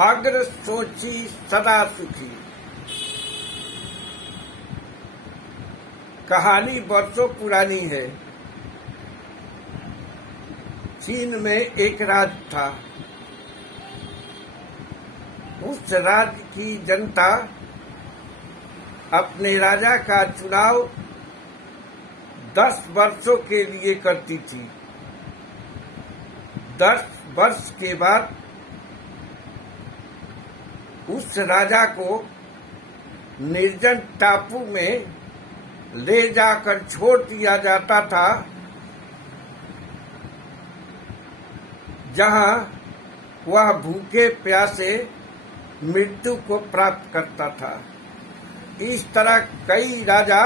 अग्र सोची सदा सुखी। कहानी वर्षों पुरानी है। चीन में एक राज्य था। उस राज्य की जनता अपने राजा का चुनाव 10 वर्षों के लिए करती थी। 10 वर्ष के बाद उस राजा को निर्जन टापू में ले जाकर छोड़ दिया जाता था, जहां वह भूखे प्यासे मृत्यु को प्राप्त करता था। इस तरह कई राजा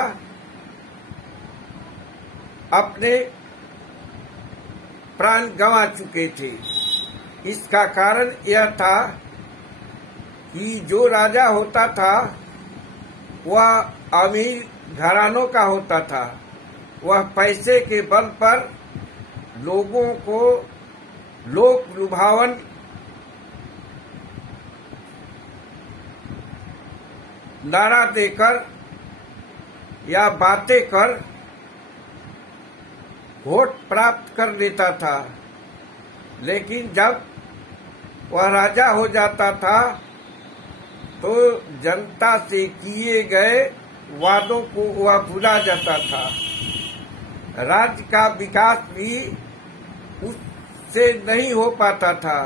अपने प्राण गंवा चुके थे। इसका कारण यह था कि जो राजा होता था वह अमीर घरानों का होता था। वह पैसे के बल पर लोगों को लोक लुभावन नारा देकर या बातें कर वोट प्राप्त कर लेता था। लेकिन जब वह राजा हो जाता था तो जनता से किए गए वादों को वह भुला जाता था। राज्य का विकास भी उससे नहीं हो पाता था।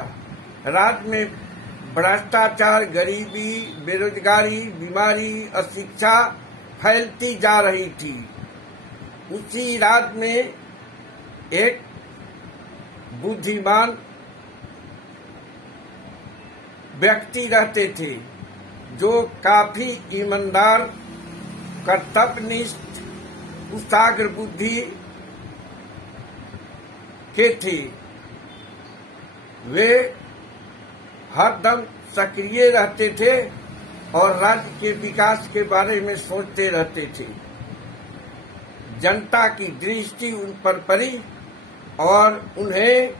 राज्य में भ्रष्टाचार, गरीबी, बेरोजगारी, बीमारी, अशिक्षा फैलती जा रही थी। उसी राज्य में एक बुद्धिमान व्यक्ति रहते थे जो काफी ईमानदार, कर्तव्यनिष्ठ, कुशाग्र बुद्धि के थे। वे हरदम सक्रिय रहते थे और राज्य के विकास के बारे में सोचते रहते थे। जनता की दृष्टि उन पर पड़ी और उन्हें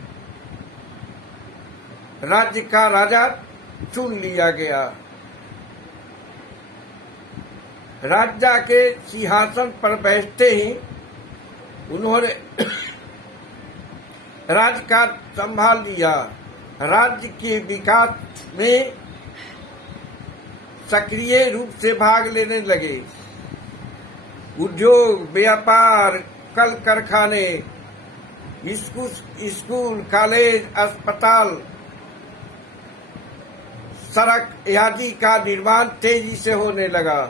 राज्य का राजा चुन लिया गया। राजा के सिंहासन पर बैठते ही उन्होंने राज्य का संभाल लिया। राज्य के विकास में सक्रिय रूप से भाग लेने लगे। उद्योग, व्यापार, कल कारखाने, स्कूल, कॉलेज, अस्पताल, सड़क आदि का निर्माण तेजी से होने लगा।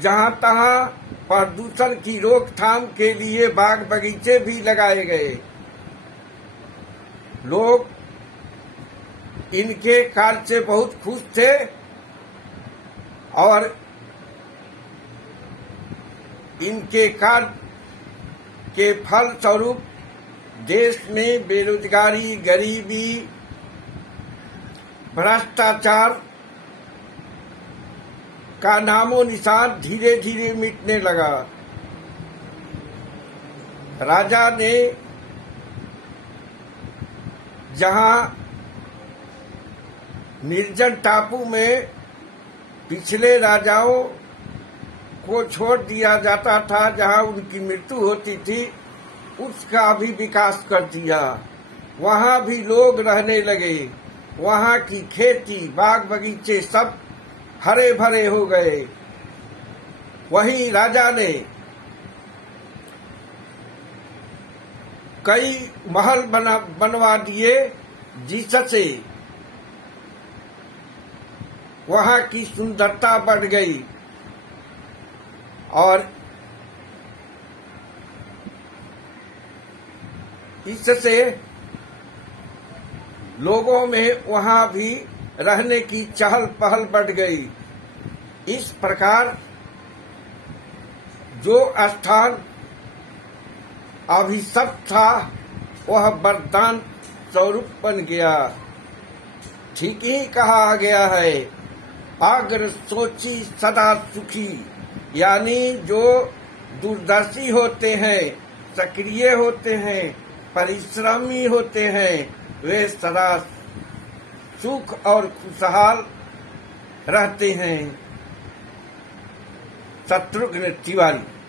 जहां तहां प्रदूषण की रोकथाम के लिए बाग बगीचे भी लगाए गए। लोग इनके कार्य से बहुत खुश थे और इनके कार्य के फल स्वरूप देश में बेरोजगारी, गरीबी, भ्रष्टाचार का नामो निशान धीरे धीरे मिटने लगा। राजा ने जहां निर्जन टापू में पिछले राजाओं को छोड़ दिया जाता था, जहां उनकी मृत्यु होती थी, उसका भी विकास कर दिया। वहां भी लोग रहने लगे। वहां की खेती, बाग बगीचे सब हरे भरे हो गए। वही राजा ने कई महल बनवा दिए, जिससे वहां की सुंदरता बढ़ गई और इससे लोगों में वहां भी रहने की चहल पहल बढ़ गई। इस प्रकार जो स्थान अभिशप्त था वह वरदान स्वरूप बन गया। ठीक ही कहा गया है, अग्र सोची सदा सुखी। यानी जो दूरदर्शी होते हैं, सक्रिय होते हैं, परिश्रमी होते हैं, वे सदा सुख और खुशहाल रहते हैं। शत्रुघ्न तिवारी।